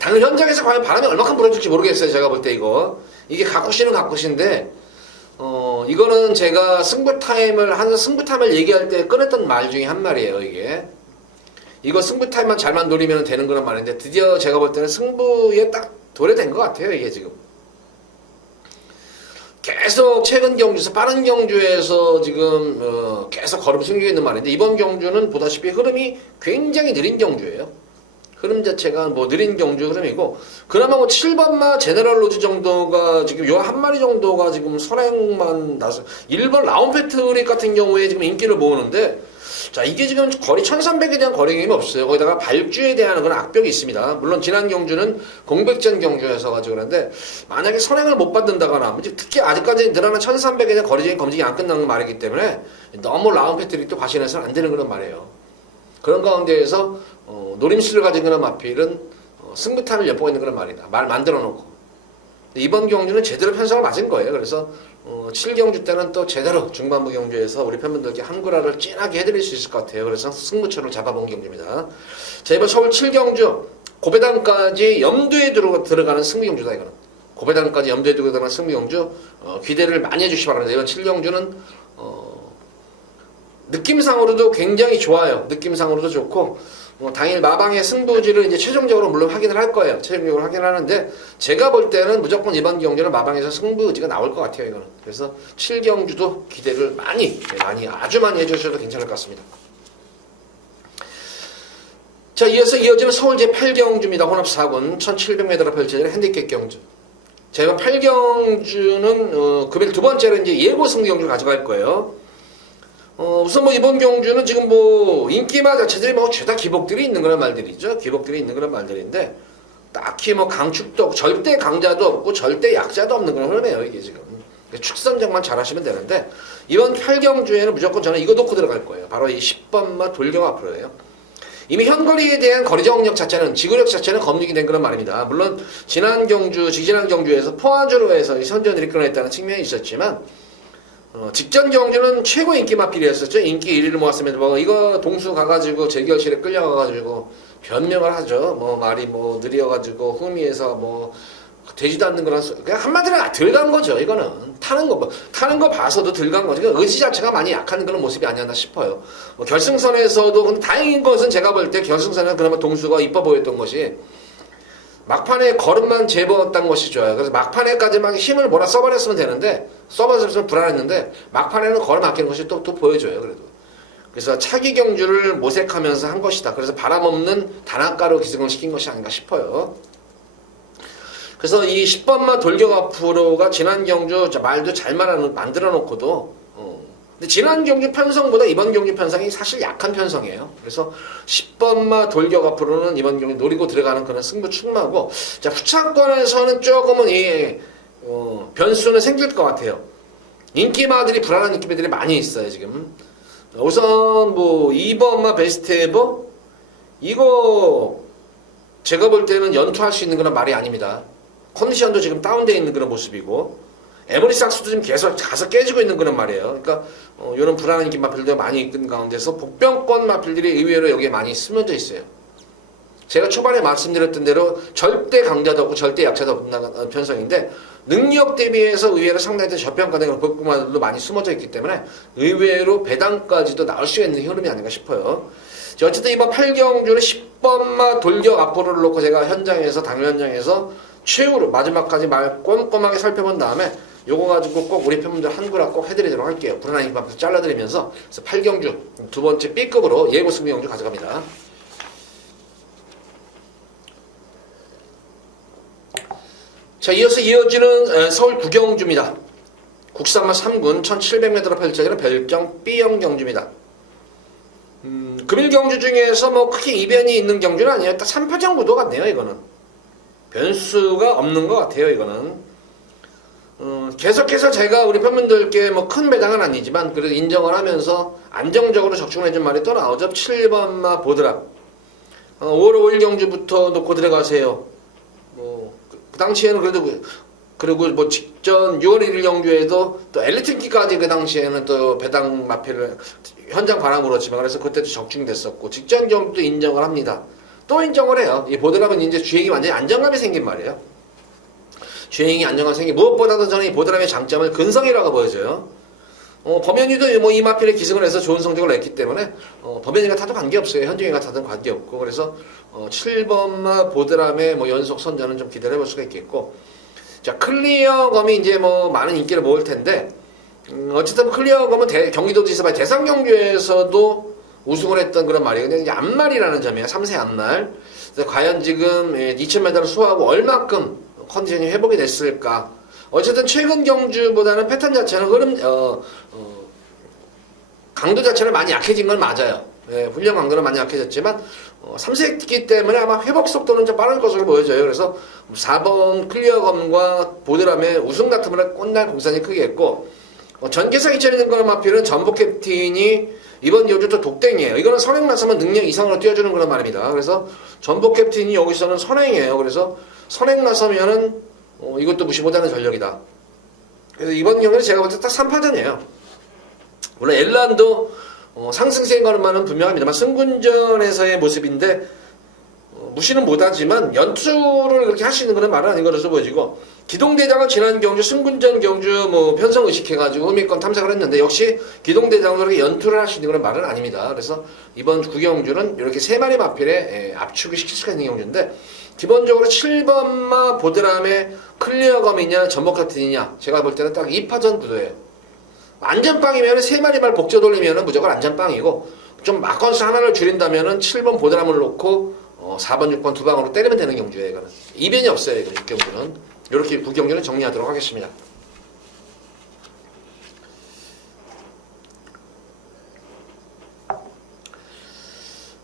당일 현장에서 과연 바람이 얼마큼 불어줄지 모르겠어요. 제가 볼 때 이게 가쿠시는 가쿠시인데 이거는 제가 승부 타임을 얘기할 때 꺼냈던 말 중에 한 말이에요. 이거 승부 타임만 잘만 노리면 되는 그런 말인데 드디어 제가 볼 때는 승부에 딱 도래된 것 같아요. 이게 지금 계속 최근 경주에서 빠른 경주에서 지금 계속 걸음 숨기고 있는 말인데 이번 경주는 보다시피 흐름이 굉장히 느린 경주예요. 흐름 자체가 뭐 느린 경주 흐름이고, 그나마 뭐 7번마 제너럴 로즈 정도가 지금 요 한 마리 정도가 지금 선행만 나서 1번 라운 패트릭 같은 경우에 지금 인기를 모으는데, 자, 이게 지금 거리 1300에 대한 거리 개념이 없어요. 거기다가 발주에 대한 그런 악벽이 있습니다. 물론 지난 경주는 공백전 경주여서 가지고 그런데, 만약에 선행을 못 받는다거나, 특히 아직까지 늘어난 1300에 대한 거리적인 검증이 안 끝난 말이기 때문에 너무 라운 패트릭도 과신해서는 안 되는 그런 말이에요. 그런 가운데에서 노림수를 가진 그런 마필은 승부탄을 엿보고 있는 그런 말이다. 말 만들어 놓고. 이번 경주는 제대로 편성을 맞은 거예요. 그래서 7경주 때는 또 제대로 중반부 경주에서 우리 팬분들께 한구라를 진하게 해드릴 수 있을 것 같아요. 그래서 승부처를 잡아본 경주입니다. 자, 이번 서울 7경주 고배당까지 염두에 들어가는 승부경주다. 이거는 고배당까지 염두에 두고 들어가는 승부경주, 기대를 많이 해주시기 바랍니다. 이번 7경주는 느낌상으로도 굉장히 좋아요. 느낌상으로도 좋고, 당일 마방의 승부지를 이제 최종적으로 물론 확인을 할 거예요. 최종적으로 확인을 하는데, 제가 볼 때는 무조건 이번 경기는 마방에서 승부지가 나올 것 같아요, 이거는. 그래서 7경주도 기대를 많이, 아주 많이 해주셔도 괜찮을 것 같습니다. 자, 이어지는 서울 제8경주입니다. 혼합 4군 1700m로 펼쳐지는 핸디캡 경주. 자, 이번 8경주는 금일 두 번째로 이제 예고 승부 경주를 가져갈 거예요. 우선 뭐 이번 경주는 지금 뭐 인기마 자체들이 뭐 죄다 기복들이 있는 그런 말들이죠. 기복들이 있는 그런 말들인데, 딱히 뭐 강축도 없고 절대 강자도 없고 절대 약자도 없는 그런 흐름이에요, 이게 지금. 축선정만 잘하시면 되는데, 이번 8경주에는 무조건 저는 이거 놓고 들어갈 거예요. 바로 이 10번마 돌경 앞으로예요. 이미 현거리에 대한 거리정력 자체는, 지구력 자체는 검증이 된 그런 말입니다. 물론 지난 경주, 지지난 경주에서 포화주로 해서 선전을 이끌어냈다는 측면이 있었지만, 직전 경주는 최고 인기 마필이었었죠. 인기 1위를 모았으면 뭐 이거 동수 가가지고 재결실에 끌려가가지고 변명을 하죠. 뭐 말이 뭐 느려가지고 흠이해서 뭐 되지도 않는 그런 그냥 한마디로 들간 거죠. 이거는 타는 거 봐서도 들간 거죠. 그러니까 의지 자체가 많이 약한 그런 모습이 아니었나 싶어요. 결승선에서도 다행인 것은 제가 볼 때 결승선에는 그나마 동수가 이뻐 보였던 것이, 막판에 걸음만 재보았던 것이 좋아요. 그래서 막판에까지만 힘을 몰아 써버렸으면 되는데, 써버렸으면 불안했는데, 막판에는 걸음 아끼는 것이 또 보여줘요, 그래도. 그래서 차기 경주를 모색하면서 한 것이다. 그래서 바람 없는 단안가로 기승을 시킨 것이 아닌가 싶어요. 그래서 이 10번마 돌격 앞으로가 지난 경주 말도 잘 만들어 놓고도, 근데 지난 경주 편성보다 이번 경주 편성이 사실 약한 편성이에요. 그래서 10번마 돌격 앞으로는 이번 경주 노리고 들어가는 그런 승부 충마고, 자, 후차권에서는 조금은 변수는 생길 것 같아요. 인기마들이, 불안한 인기마들이 많이 있어요, 지금. 우선 뭐 2번마 베스트 에버, 이거 제가 볼 때는 연투할 수 있는 그런 말이 아닙니다. 컨디션도 지금 다운되어 있는 그런 모습이고, 에머리 삭스도 지금 계속 가서 깨지고 있는 그런 말이에요. 그러니까 이런 불안한 인기 마필들 많이 있는 가운데서 복병권 마필들이 의외로 여기에 많이 스며져 있어요. 제가 초반에 말씀드렸던 대로 절대 강자도 없고 절대 약자도 없는 편성인데, 능력 대비해서 의외로 상당히 저평가된 그런 복병마들도 많이 숨어져 있기 때문에 의외로 배당까지도 나올 수 있는 흐름이 아닌가 싶어요. 어쨌든 이번 8경주는 10번마 돌격 앞으로를 놓고 제가 현장에서, 당일 현장에서 최후로 마지막까지 꼼꼼하게 살펴본 다음에 요거 가지고 꼭 우리 팬분들 한구라 꼭 해드리도록 할게요. 불안한 인기만큼 잘라드리면서. 그래서 8경주 두 번째 B급으로 예고 승부 경주 가져갑니다. 자, 이어지는 서울 9경주입니다. 국산마 3군 1700m로 펼쳐지는 별정 B형 경주입니다. 금일 경주 중에서 뭐 크게 이변이 있는 경주는 아니에요. 딱 3파전 구도 같네요, 이거는. 변수가 없는 것 같아요, 이거는. 계속해서 제가 우리 팬분들께 뭐 큰 배당은 아니지만 그래도 인정을 하면서 안정적으로 적중해준 말이 또 나오죠. 7번마 보드랍. 5월 5일 경주부터 놓고 들어가세요. 그 당시에는 그리고 뭐 직전 6월 1일 경주에도 또 엘리트인기까지 그 당시에는 또 배당 마필을 현장 바람으로지만, 그래서 그때도 적중됐었고, 직전 경주도 인정을 합니다. 또 인정을 해요. 이 보드랍은 이제 주행이 완전히 안정감이 생긴 말이에요. 주행이 안정감이 생긴, 무엇보다도 저는 이 보드랍의 장점은 근성이라고 보여져요. 범현이도 뭐 이 마필에 기승을 해서 좋은 성적을 냈기 때문에 범현이가 타도 관계없어요. 현중이가 타도 관계없고, 그래서 7번마 보드랍의 뭐 연속 선전은 좀 기대를 해볼 수가 있겠고, 자, 클리어검이 이제 뭐 많은 인기를 모을 텐데, 어쨌든 클리어검은 경기도지사 대상 경주에서도 우승을 했던 그런 말이거든요. 이제 앞말이라는 점이에요. 3세 앞말. 그래서 과연 지금 2000m를 수호하고 얼마큼 컨디션이 회복이 됐을까. 어쨌든 최근 경주보다는 패턴 자체는 강도 자체는 많이 약해진 건 맞아요. 예, 훈련 강도는 많이 약해졌지만 3세기 때문에 아마 회복 속도는 좀 빠를 것으로 보여져요. 그래서 4번 클리어검과 보드람의 우승 다툼을 꼰날 공산이 크겠고 전개상 2000년 거는 마필은 전복 캡틴이 이번 경주 또 독땡이에요. 이거는 선행 나서면 능력 이상으로 뛰어주는 그런 말입니다. 그래서 전복 캡틴이 여기서는 선행이에요. 그래서 선행 나서면은 이것도 무시 못하는 전력이다. 그래서 이번 경기는 제가 볼 때 딱 3파전이에요. 물론 엘란도 상승세인 것만은 분명합니다만 승군전에서의 모습인데 무시는 못하지만 연투를 그렇게 할 수 있는 건 말은 아닌 것으로 보여지고 기동대장은 지난 경주 승군전 경주 편성 의식해가지고 흠의권 탐색을 했는데 역시 기동대장은 그렇게 연투를 할 수 있는 건 말은 아닙니다. 그래서 이번 구경주는 이렇게 3마리 마필에 압축을 시킬 수가 있는 경주인데 기본적으로 7번마 보드람의 클리어검이냐 전복카틴이냐 제가 볼 때는 딱 2파전 구도예요. 안전빵이면 3마리 말 복제 돌리면 무조건 안전빵이고 좀 마건수 하나를 줄인다면 7번 보드람을 놓고 4번, 6번 두 방으로 때리면 되는 경주예요. 이거는 이변이 없어요. 이거 6경주는 이렇게 9경주는 정리하도록 하겠습니다.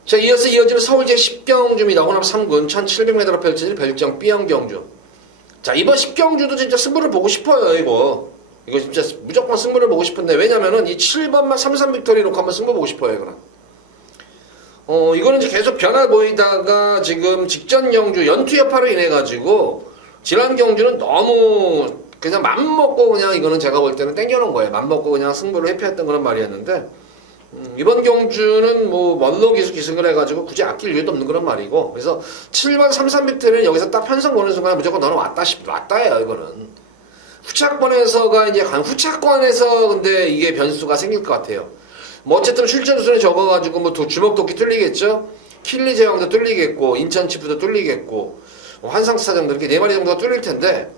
자, 이어서 이어지는 서울제 10경주입니다. 호남 3군 1700m로 펼쳐질 별정 B형 경주. 자, 이번 10경주도 진짜 승부를 보고 싶어요. 이거 진짜 무조건 승부를 보고 싶은데 왜냐면은 이 7번만 3-3 빅토리 놓고 한번 승부 보고 싶어요. 이거는 이제 계속 변화 보이다가 지금 직전 경주 연투 여파로 인해 가지고 지난 경주는 너무 그냥 맘먹고 그냥 이거는 제가 볼 때는 땡겨놓은 거예요. 맘먹고 그냥 승부를 회피했던 그런 말이었는데 이번 경주는 먼로 기승을 해가지고 굳이 아낄 이유도 없는 그런 말이고 그래서 7번 3-3 빅토리는 여기서 딱 편성 보는 순간 무조건 너는 왔다예요. 이거는 후차권에서가 이제 후차권에서 근데 이게 변수가 생길 것 같아요. 어쨌든 출전 우선에 적어가지고 주먹도끼 뚫리겠죠. 킬리 제왕도 뚫리겠고 인천 치프도 뚫리겠고 환상스타장도 이렇게 4마리 정도가 뚫릴 텐데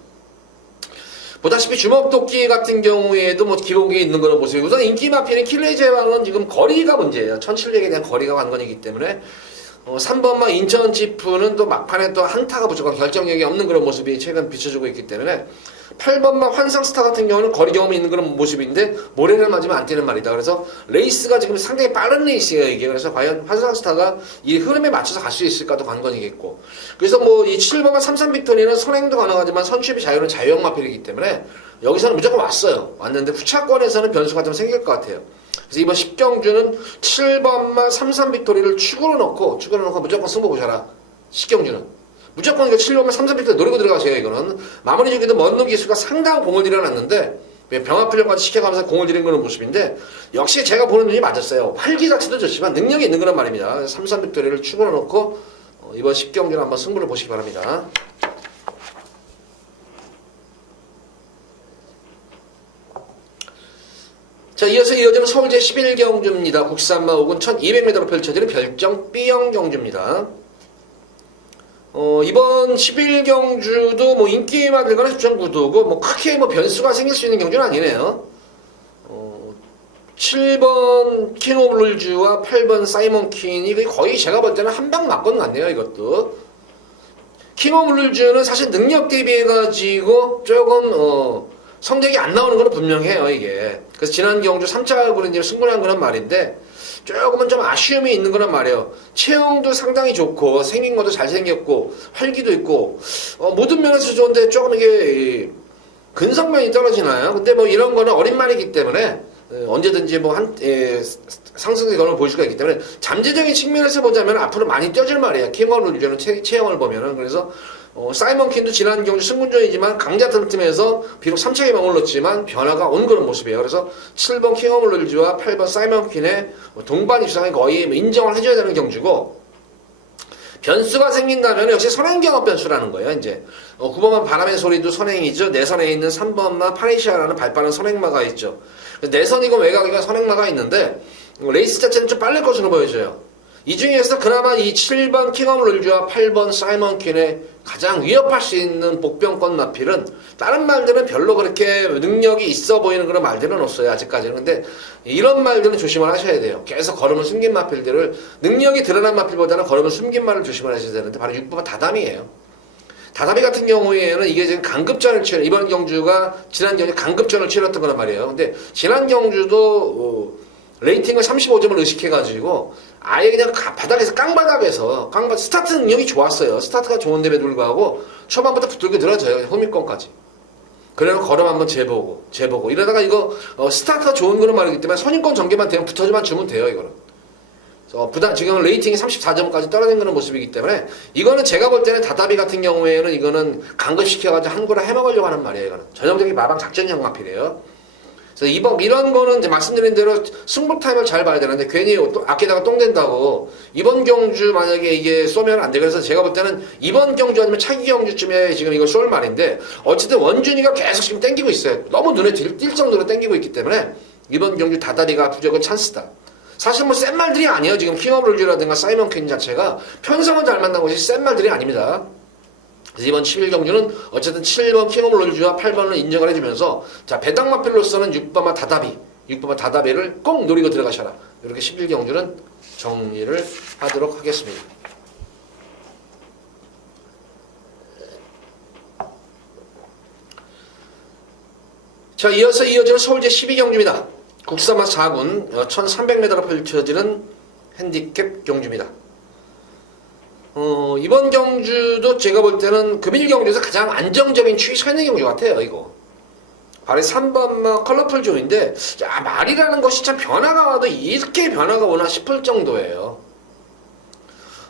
보다시피 주먹도끼 같은 경우에도 기록이 있는 그런 모습이고 우선 인기 마피는 킬리 제왕은 지금 거리가 문제예요. 1700에 대한 거리가 관건이기 때문에 3번만 인천 치프는 또 막판에 또 한타가 무조건 결정력이 없는 그런 모습이 최근 비춰주고 있기 때문에 8번만 환상스타 같은 경우는 거리 경험이 있는 그런 모습인데 모래를 맞으면 안 뛰는 말이다. 그래서 레이스가 지금 상당히 빠른 레이스예요. 이게 그래서 과연 환상스타가 이 흐름에 맞춰서 갈 수 있을까도 관건이겠고 그래서 이 7번만 3-3 빅토리는 선행도 가능하지만 선취비 자유는 자유형 마필이기 때문에 여기서는 무조건 왔는데 후차권에서는 변수가 좀 생길 것 같아요. 그래서 이번 10경주는 7번만 3-3 빅토리를 축으로 넣고 무조건 승부 보셔라. 10경주는 무조건 이거 7번만 3-3 빅토리 노리고 들어가세요. 이거는 마무리 주기도 먼 기수가 상당한 공을 들여놨는데 병합훈련까지 시켜가면서 공을 들인 그런 모습인데 역시 제가 보는 눈이 맞았어요. 활기 자체도 좋지만 능력이 있는 그런 말입니다. 3-3 빅토리를 축으로 넣고 이번 10경주는 한번 승부를 보시기 바랍니다. 자, 이어서 이어지는 서울제 11경주입니다. 국산마 5군 1200m로 펼쳐지는 별정 B형 경주입니다. 이번 11경주도 인기만 들거나 집중 구도고 크게 변수가 생길 수 있는 경주는 아니네요. 7번 킹 오브 룰즈와 8번 사이먼 퀸이 거의 제가 볼 때는 한 방 맞건 같네요. 이것도 킹 오브 룰즈는 사실 능력 대비해가지고 조금 성적이 안 나오는 건 분명해요. 이게 그래서 지난 경주 3차 그런지 승부한 그런 말인데 조금은 좀 아쉬움이 있는 거란 말이에요. 체형도 상당히 좋고 생긴 것도 잘생겼고 활기도 있고 모든 면에서 좋은데 조금 이게 근성면이 떨어지나요? 근데 이런 거는 어린 말이기 때문에 언제든지 상승의 걸음을 보일 수가 있기 때문에 잠재적인 측면에서 보자면 앞으로 많이 뛰어질 말이에요. 킹원을 유저는 체형을 보면은 그래서 사이먼 퀸도 지난 경주 승군전이지만 강자 틈틈에서 비록 3차에 머물렀지만 변화가 온 그런 모습이에요. 그래서 7번 킹 오브 룰즈와 8번 사이먼 퀸의 동반 입상에 거의 인정을 해줘야 되는 경주고 변수가 생긴다면 역시 선행경합 변수라는 거예요. 이제 9번만 바람의 소리도 선행이죠. 내선에 있는 3번만 파레시아라는 발빠른 선행마가 있죠. 내선이고 외곽이고 선행마가 있는데 레이스 자체는 좀 빠를 것으로 보여져요. 이 중에서 그나마 이 7번 킹엄 룰즈와 8번 사이먼 퀸의 가장 위협할 수 있는 복병권 마필은 다른 말들은 별로 그렇게 능력이 있어 보이는 그런 말들은 없어요. 아직까지는. 근데 이런 말들은 조심을 하셔야 돼요. 계속 걸음을 숨긴 마필들을 능력이 드러난 마필보다는 걸음을 숨긴 말을 조심을 하셔야 되는데 바로 6번은 다다미예요. 다다미 같은 경우에는 이게 지금 강급전을 치러 이번 경주가 지난 경주 강급전을 치렀던 거란 말이에요. 근데 지난 경주도 레이팅을 35점을 의식해가지고 아예 그냥 바닥에서 깡바닥에서 스타트 능력이 좋았어요. 스타트가 좋은데도 불구하고 초반부터 붙들고 늘어져요. 호미권까지. 그래서 걸음 한번 재보고 이러다가 이거 스타트가 좋은 거는 말이기 때문에 선임권 전개만 되면 붙어주면 주면 돼요. 이거는. 지금 레이팅이 34점까지 떨어진 그런 모습이기 때문에 이거는 제가 볼 때는 다다비 같은 경우에는 이거는 강급시켜가지고 한 거를 해먹으려고 하는 말이에요. 이거는 전형적인 마방 작전형 마필이에요. 그래서 이런 거는 이제 말씀드린 대로 승부 타임을 잘 봐야 되는데 괜히 아끼다가 똥 된다고 이번 경주 만약에 이게 쏘면 안 돼. 그래서 제가 볼 때는 이번 경주 아니면 차기 경주쯤에 지금 이거 쏠 말인데 어쨌든 원준이가 계속 지금 땡기고 있어요. 너무 눈에 띌 정도로 땡기고 있기 때문에 이번 경주 다다리가 무조건 찬스다. 사실 뭐 센 말들이 아니에요. 지금 킹오브 룰즈라든가 사이먼 퀸 자체가 편성은 잘 만난 것이 센 말들이 아닙니다. 그래서 이번 11경주는 어쨌든 7번 킹오브 룰즈와 8번을 인정을 해주면서 자 배당마필로서는 6번마 다다비를 꼭 노리고 들어가셔라. 이렇게 11경주는 정리를 하도록 하겠습니다. 자 이어서 이어지는 서울제 12경주입니다. 국사마 4군 1300m로 펼쳐지는 핸디캡 경주입니다. 이번 경주도 제가 볼 때는 금일 경주에서 가장 안정적인 추위 서 있는 경주 같아요. 이거 바로 3번 컬러풀 조인데 야, 말이라는 것이 참 변화가 와도 이렇게 변화가 오나 싶을 정도예요.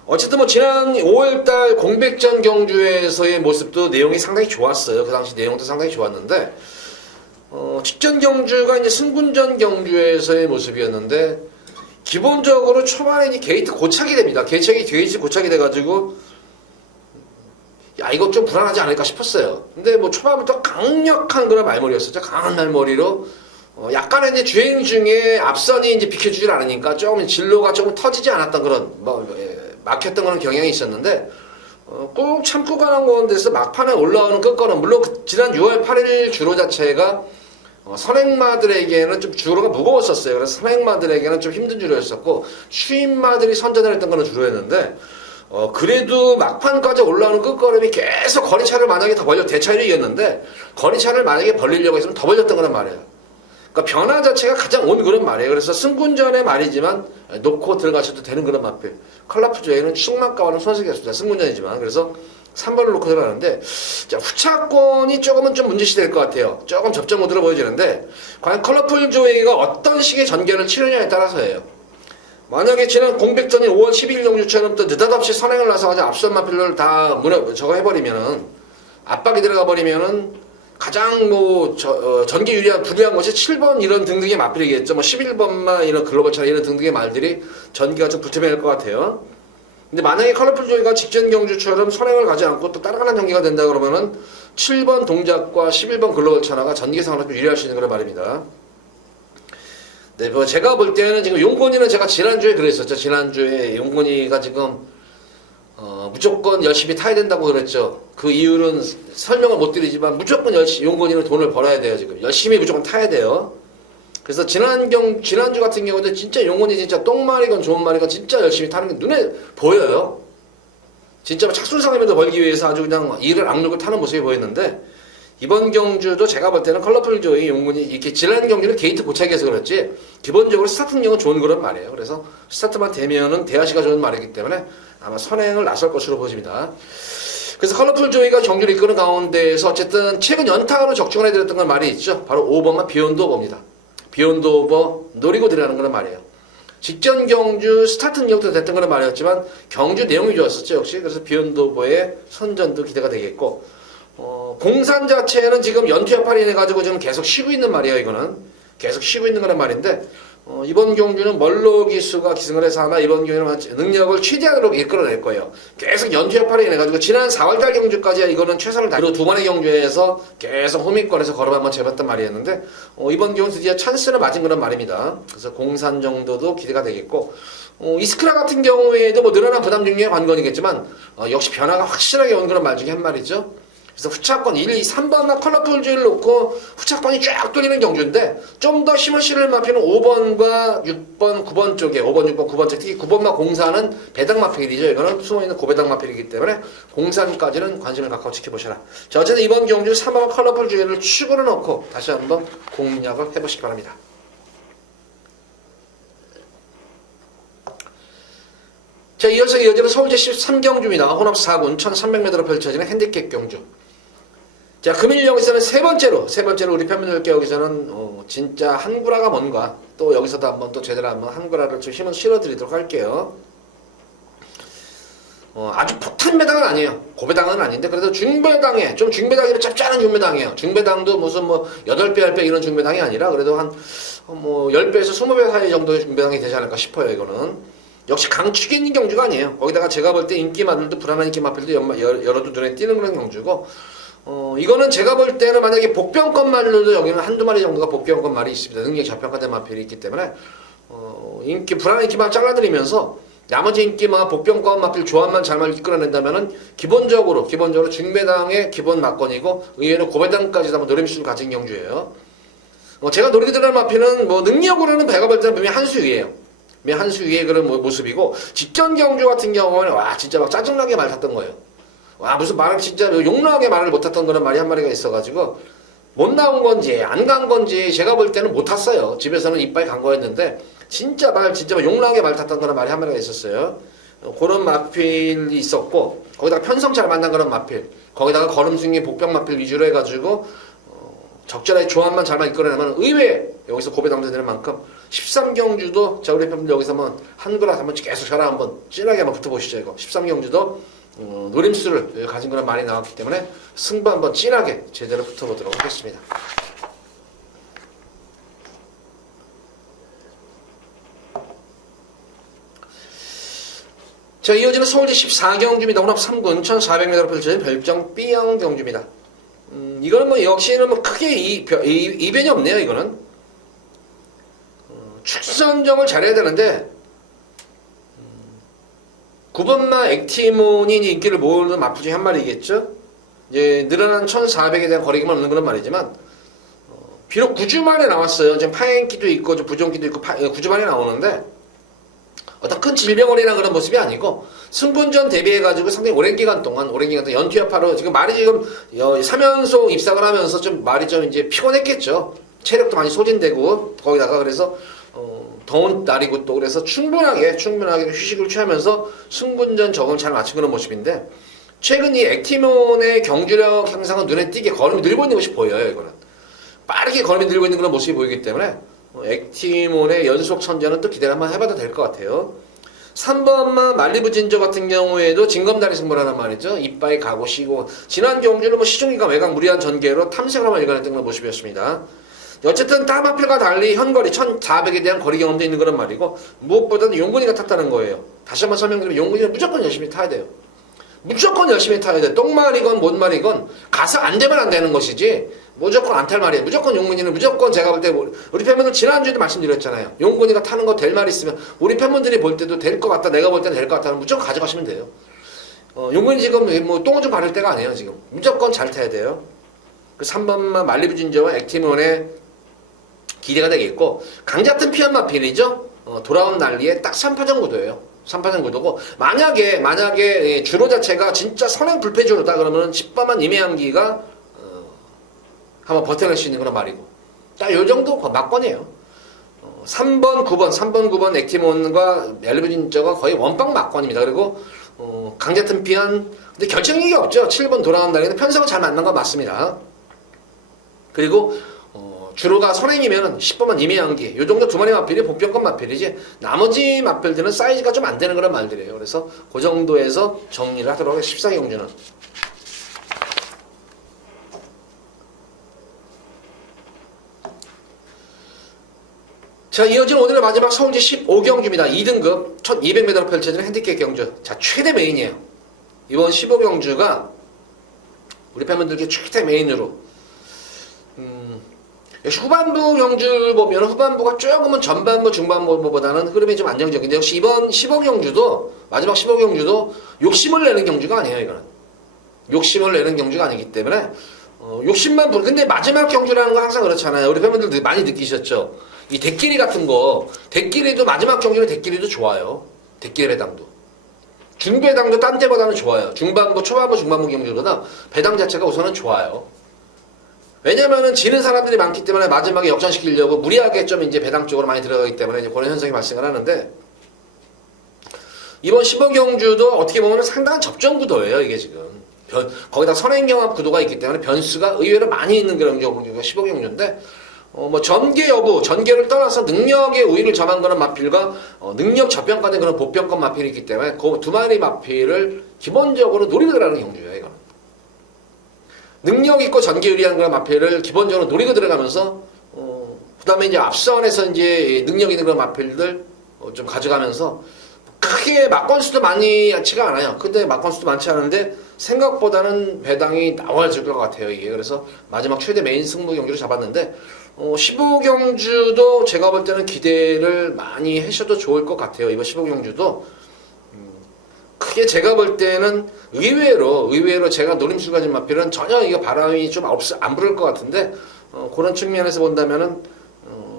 어쨌든 뭐 지난 5월달 공백전 경주에서의 모습도 내용이 상당히 좋았어요. 그 당시 내용도 상당히 좋았는데 직전 경주가 이제 승군전 경주에서의 모습이었는데 기본적으로 초반에 이제 게이트 고착이 됩니다. 게이트 고착이 돼가지고 야 이거 좀 불안하지 않을까 싶었어요. 근데 뭐 초반부터 강력한 그런 말머리였었죠. 강한 말머리로 약간의 이제 주행 중에 앞선이 이제 비켜주질 않으니까 조금 진로가 조금 터지지 않았던 그런 막혔던 그런 경향이 있었는데 꾹 참고 가는 가운데서 막판에 올라오는 끝거는 물론 지난 6월 8일 주로 자체가 선행마들에게는 좀 주로가 무거웠었어요. 그래서 선행마들에게는 좀 힘든 주로였었고 추임마들이 선전을 했던 거는 주로였는데 그래도 막판까지 올라오는 끝걸음이 계속 거리차를 만약에 더 대차로 이겼는데 거리차를 만약에 벌리려고 했으면 더 벌렸던 거란 말이에요. 그러니까 변화 자체가 가장 온 그런 말이에요. 그래서 승군전의 말이지만 놓고 들어가셔도 되는 그런 마필. 컬러풀조에는 충만가와는 손색이었습니다. 승군전이지만. 그래서 3번을 놓고 들어가는데 자, 후차권이 조금은 좀 문제시 될 것 같아요. 조금 접전 모드로 보여지는데 과연 컬러풀 조이가 어떤 식의 전개를 치느냐에 따라서예요. 만약에 지난 공백전인 5월 12일 경주처럼 또 느닷없이 선행을 나서가지고 앞선 마필을 다 저거 해버리면은 압박이 들어가 버리면은 가장 전개 유리한 불리한 것이 7번 이런 등등의 마필이겠죠. 11번만 이런 글로벌차나 이런 등등의 말들이 전개가 좀 붙으면 될 것 같아요. 근데 만약에 컬러풀 조이가 직전 경주처럼 선행을 가지 않고 또 따라가는 전개가 된다 그러면은 7번 동작과 11번 글로벌 차나가 전개상으로 좀 유리할 수 있는 그런 말입니다. 네, 뭐 제가 볼 때는 지금 용곤이는 제가 지난주에 그랬었죠. 지난주에 용곤이가 지금 무조건 열심히 타야 된다고 그랬죠. 그 이유는 설명을 못 드리지만 무조건 용곤이는 돈을 벌어야 돼요. 지금 열심히 무조건 타야 돼요. 그래서 지난주 같은 경우도 진짜 용곤이 진짜 똥말이건 좋은 말이건 진짜 열심히 타는 게 눈에 보여요. 진짜 착순상임에도 벌기 위해서 아주 그냥 이를 악물고 타는 모습이 보였는데 이번 경주도 제가 볼 때는 컬러풀 조이 용곤이 이렇게 지난 경주는 게이트 고착해서 그렇지 기본적으로 스타트 능력은 좋은 그런 말이에요. 그래서 스타트만 되면은 대하시가 좋은 말이기 때문에 아마 선행을 나설 것으로 보입니다. 그래서 컬러풀 조이가 경주를 이끄는 가운데에서 어쨌든 최근 연타로 적중을 해드렸던 건 말이 있죠. 바로 5번만 비욘드 오버입니다. 비욘드 오버 노리고 들어가는 그런 말이에요. 직전 경주 스타트 능력도 됐던 그런 말이었지만 경주 내용이 좋았었죠. 역시. 그래서 비욘드 오버의 선전도 기대가 되겠고 공산 자체는 지금 연투 여파리 해가지고 지금 계속 쉬고 있는 말이에요. 이거는 계속 쉬고 있는 거란 말인데 이번 경주는 멀로 기수가 기승을 해서 아마 이번 경주는 능력을 최대한으로 이끌어낼 거예요. 계속 연투협파를 인해가지고 지난 4월달 경주까지 이거는 최선을 다해서 두 번의 경주에서 계속 호미권에서 걸음 한번 재봤단 말이었는데 이번 경우 드디어 찬스를 맞은 그런 말입니다. 그래서 공산 정도도 기대가 되겠고 이스크라 같은 경우에도 뭐 늘어난 부담 중에 관건이겠지만 역시 변화가 확실하게 온 그런 말 중에 한 말이죠. 그래서 후차권 1, 2, 3번만 컬러풀즈를 놓고 후차권이 쫙 뚫리는 경주인데 좀 더 힘을 실을 마피는 5번과 6번, 9번 쪽에 5번, 6번, 9번 쪽 특히 9번과 공사는 배당 마필이죠. 이거는 숨어있는 고배당 마필이기 때문에 공산까지는 관심을 갖고 지켜보셔라. 자, 어쨌든 이번 경주 3번 컬러풀즈를 축으로 넣고 다시 한번 공략을 해보시기 바랍니다. 자, 이어지는 서울제 13경주입니다. 혼합 4군 1300m로 펼쳐지는 핸디캡 경주. 자, 금일 여기서는 세 번째로 우리 팬분들께 여기서는 진짜 한구라가 뭔가 또 여기서도 한번 또 제대로 한번 한구라를 좀 힘을 실어드리도록 할게요. 아주 폭탄 배당은 아니에요. 고배당은 아닌데 그래도 중배당에 좀 중배당이 짭짤한 중배당이에요. 중배당도 무슨 뭐 8배, 10배 이런 중배당이 아니라 그래도 한 뭐 10배에서 20배 사이 정도의 중배당이 되지 않을까 싶어요. 이거는 역시 강축에 있는 경주가 아니에요. 거기다가 제가 볼 때 인기마들도 불안한 인기마필도 열어도 눈에 띄는 그런 경주고 이거는 제가 볼 때는 만약에 복병권 말로도 여기는 한두 마리 정도가 복병권 말이 있습니다. 능력 저평가된 마필이 있기 때문에 불안한 인기만 잘라드리면서 나머지 인기만 복병권 마필 조합만 잘만 이끌어낸다면은 기본적으로 중배당의 기본 막건이고 의외로 고배당까지도 한번 노림수를 가진 경주예요. 제가 노리드는 마필은 뭐 능력으로는 배가 볼 때는 분명히 한수 위에요. 한수 위에 그런 모습이고 직전 경주 같은 경우는 와 진짜 막 짜증나게 말 탔던 거예요. 와 무슨 말을 진짜 용나하게 말을 못 탔던 그런 말이 한 마리가 있어가지고 못 나온 건지 안 간 건지 제가 볼 때는 못 탔어요. 집에서는 이빨 간 거였는데 진짜 용나하게 말 탔던 그런 말이 한 마리가 있었어요. 그런 마필이 있었고 거기다가 편성 잘 만난 그런 마필 거기다가 걸음승리 복병 마필 위주로 해가지고 적절하게 조합만 잘만 이끌어내면 의외 여기서 고배당도 되는 만큼 13경주도 자 우리 팬분들 여기서 한글화 한번 계속 저랑 한번 진하게 한번 붙어보시죠. 이거 13경주도 노림수를 가진 거는 많이 나왔기 때문에 승부 한번 진하게 제대로 붙어보도록 하겠습니다. 자, 이어지는 서울제 14경주입니다. 혼합 3군 1400m로 펼쳐진 별정 B형 경주입니다. 이거는 뭐 역시는 뭐 크게 이변이 없네요. 이거는 축선정을 잘해야 되는데 9번마 액티몬이 인기를 모으는 마프 중에 한 마리겠죠. 이제 늘어난 1400에 대한 거리감은 없는 그런 말이지만 비록 9주 만에 나왔어요. 지금 파행기도 있고 부종기도 있고 9주 만에 나오는데 어떤 큰 질병원이나 그런 모습이 아니고 승분전 대비해가지고 상당히 오랜 기간 동안 연투협파로 지금 말이 지금 3연속 입상을 하면서 좀 말이 좀 이제 피곤했겠죠. 체력도 많이 소진되고 거기다가 그래서 더운 날이고 또 그래서 충분하게 휴식을 취하면서 승분전 적응을 잘 마친 그런 모습인데 최근 이 액티몬의 경주력 향상은 눈에 띄게 걸음이 늘고 있는 것이 보여요. 이거는 빠르게 걸음이 늘고 있는 그런 모습이 보이기 때문에 액티몬의 연속 선전은 또 기대를 한번 해봐도 될 것 같아요. 3번마 말리부 진저 같은 경우에도 징검다리 승부라는 말이죠. 이빠이 가고 쉬고 지난 경주는 뭐 시중기가 외곽 무리한 전개로 탐색을 한번 일관했던 그런 모습이었습니다. 어쨌든 다마필과 달리 현거리 1400에 대한 거리 경험도 있는 그런 말이고 무엇보다도 용군이가 탔다는 거예요. 다시 한번 설명드리면 용군이는 무조건 열심히 타야 돼요. 무조건 열심히 타야 돼. 똥말이건 못말이건 가서 안 되면 안 되는 것이지 무조건 안 탈 말이에요. 무조건 용군이는 무조건 제가 볼 때 우리 팬분들 지난주에도 말씀드렸잖아요. 용군이가 타는 거 될 말 있으면 우리 팬분들이 볼 때도 될 것 같다 내가 볼 때는 될 것 같다면 무조건 가져가시면 돼요. 용군이 지금 뭐 똥을 좀 바를 때가 아니에요. 지금 무조건 잘 타야 돼요. 그 3번만 말리부 진저와 액티몬의 기대가 되겠고 강자튼 피안마필이죠. 돌아온 난리에 딱 3파전 구도예요. 3파전 구도고 만약에 주로 자체가 진짜 선행 불패 주로다 그러면 10번만 임해한기가 한번 버텨낼 수 있는 그런 말이고 딱 요 정도 막권이에요. 3번 9번 액티몬과 멜리브진저가 거의 원빵 막권입니다. 그리고 강자튼 피안 근데 결정력이 없죠. 7번 돌아온 날에는 편성을 잘 만난 건 맞습니다. 그리고 주로가 선행이면 10번만 임해한기 요 정도 두 마리 마필이 복병권 마필이지 나머지 마필들은 사이즈가 좀 안 되는 그런 말들이에요. 그래서 그 정도에서 정리를 하도록 하겠습니다. 14경주는 자, 이어진 오늘의 마지막 서울시 15경주입니다. 2등급 1200m로 펼쳐지는 핸디캡 경주. 자, 최대 메인이에요. 이번 15경주가 우리 팬분들께 최대 메인으로 역시 후반부 경주를 보면 후반부가 조금은 전반부, 중반부보다는 흐름이 좀 안정적인데 역시 이번 15경주도 마지막 15경주도 욕심을 내는 경주가 아니에요. 이거는 욕심을 내는 경주가 아니기 때문에 욕심만 근데 마지막 경주라는 건 항상 그렇잖아요. 우리 팬분들 많이 느끼셨죠? 이 대끼리 같은 거 대끼리도 마지막 경주는 대끼리도 좋아요. 대끼리 배당도 중배당도 딴 데보다는 좋아요. 중반부, 초반부, 중반부 경주보다 배당 자체가 우선은 좋아요. 왜냐면은 지는 사람들이 많기 때문에 마지막에 역전시키려고 무리하게 좀 이제 배당 쪽으로 많이 들어가기 때문에 이제 그런 현상이 발생을 하는데 이번 15경주도 어떻게 보면 상당한 접전 구도예요. 이게 지금 거기다 선행경합 구도가 있기 때문에 변수가 의외로 많이 있는 그런 경우가 15경주인데 뭐 전개 여부, 전개를 떠나서 능력의 우위를 점한 그런 마필과 능력 저평가된 그런 보평권 마필이 있기 때문에 그 두 마리 마필을 기본적으로 노리고 들어가는 경주예요. 이거는 능력 있고 전개 유리한 그런 마필을 기본적으로 노리고 들어가면서 그다음에 이제 앞선에서 이제 능력 있는 그런 마필들 좀 가져가면서 크게 막건수도 많지가 않아요. 근데 막건수도 많지 않은데 생각보다는 배당이 나와줄 것 같아요. 이게 그래서 마지막 최대 메인 승부 경주를 잡았는데 15경주도 제가 볼 때는 기대를 많이 하셔도 좋을 것 같아요. 이번 15경주도 크게 제가 볼 때는 의외로 제가 노림수를 가진 마필은 전혀 이거 바람이 좀 안 불을 것 같은데 그런 측면에서 본다면은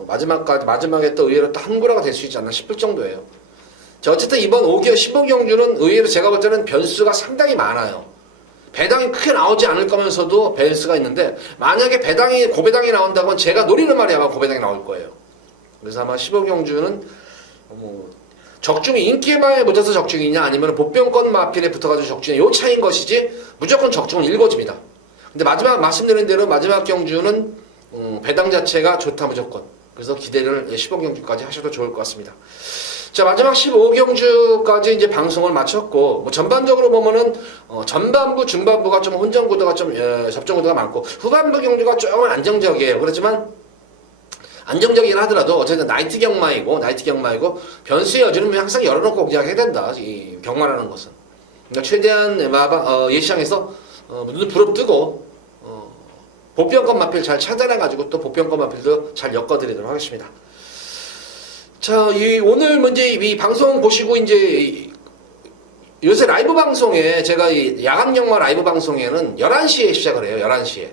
마지막에 또 의외로 또 한구라가 될 수 있지 않나 싶을 정도예요. 자, 어쨌든 이번 15경주는 의외로 제가 볼 때는 변수가 상당히 많아요. 배당이 크게 나오지 않을 거면서도 변수가 있는데 만약에 고배당이 나온다면 제가 노리는 말이 아마 고배당이 나올 거예요. 그래서 아마 15경주는 적중이 인기에 붙어서 적중이냐 아니면 보병권 마필에 붙어가지고 적중이냐 요 차이인 것이지 무조건 적중은 일거집니다. 근데 마지막 말씀드린 대로 마지막 경주는 배당 자체가 좋다 무조건. 그래서 기대를 15경주까지 하셔도 좋을 것 같습니다. 자, 마지막 15경주까지 이제 방송을 마쳤고, 뭐 전반적으로 보면은, 전반부, 중반부가 좀 혼전 구도가 좀, 접전 구도가 많고, 후반부 경주가 조금 안정적이에요. 그렇지만, 안정적이긴 하더라도, 어쨌든 나이트 경마이고, 변수의 여지는 항상 열어놓고 공략해야 된다. 이 경마라는 것은. 그러니까 최대한 예시장에서, 눈 부릅뜨고, 보병권 마필 잘 찾아내가지고 또 보병권 마필도 잘 엮어드리도록 하겠습니다. 자, 오늘 먼저 이 방송 보시고 이제 요새 라이브 방송에 제가 이 야간 경마 라이브 방송에는 11시에 시작을 해요. 11시에.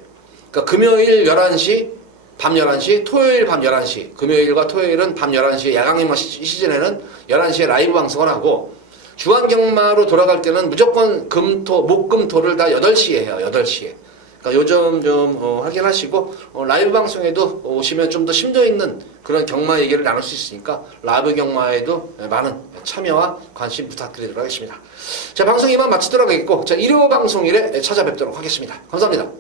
그러니까 금요일 11시, 밤 11시, 토요일 밤 11시. 금요일과 토요일은 밤 11시에 야간 경마 시즌에는 11시에 라이브 방송을 하고 주간 경마로 돌아갈 때는 무조건 목금토를 다 8시에 해요. 8시에. 그러니까 요즘 좀 확인하시고 라이브 방송에도 오시면 좀 더 심도 있는 그런 경마 얘기를 나눌 수 있으니까 라이브 경마에도 많은 참여와 관심 부탁드리도록 하겠습니다. 자, 방송 이만 마치도록 하겠고 자, 일요 방송일에 찾아뵙도록 하겠습니다. 감사합니다.